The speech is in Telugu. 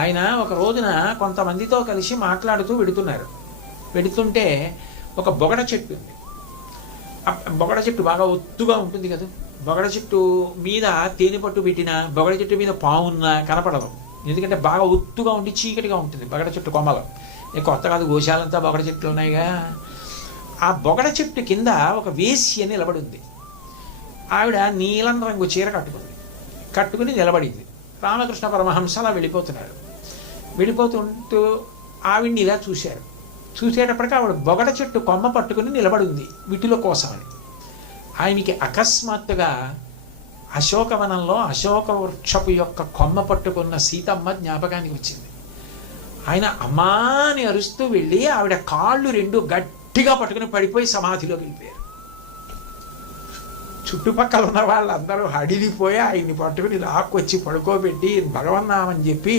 ఆయన ఒక రోజున కొంతమందితో కలిసి మాట్లాడుతూ వెడుతుంటే ఒక బొగడ చెట్టు ఉంది. బొగడ చెట్టు బాగా ఒత్తుగా ఉంటుంది కదా. బొగడ చెట్టు మీద తేనె పట్టు పెట్టినా, బొగడ చెట్టు మీద పావున్నా కనపడదు. ఎందుకంటే బాగా ఒత్తుగా ఉండి చీకటిగా ఉంటుంది బొగడ చెట్టు కొమ్మలు. కొత్త కాదు, గోశాలంతా బొగడ చెట్లు ఉన్నాయిగా. ఆ బొగడ చెట్టు కింద ఒక వేశ్య నిలబడింది. ఆవిడ నీలం రంగు చీర కట్టుకుని నిలబడింది. రామకృష్ణ పరమహంస అలా వెళ్ళిపోతుంటూ ఆవిడ్ని ఇలా చూశారు. చూసేటప్పటికి ఆవిడ బొగడ చెట్టు కొమ్మ పట్టుకుని నిలబడింది విటుల కోసమని. ఆయనకి అకస్మాత్తుగా అశోకవనంలో అశోక వృక్షపు యొక్క కొమ్మ పట్టుకున్న సీతమ్మ జ్ఞాపకానికి వచ్చింది. ఆయన అమ్మా అని అరుస్తూ వెళ్ళి ఆవిడ కాళ్ళు రెండు గట్టిగా పట్టుకుని పడిపోయి సమాధిలోకి వెళ్ళిపోయారు. చుట్టుపక్కల ఉన్న వాళ్ళందరూ హడిలిపోయి ఆయన్ని పట్టుకుని లాక్కొచ్చి పడుకోబెట్టి భగవన్నామని చెప్పి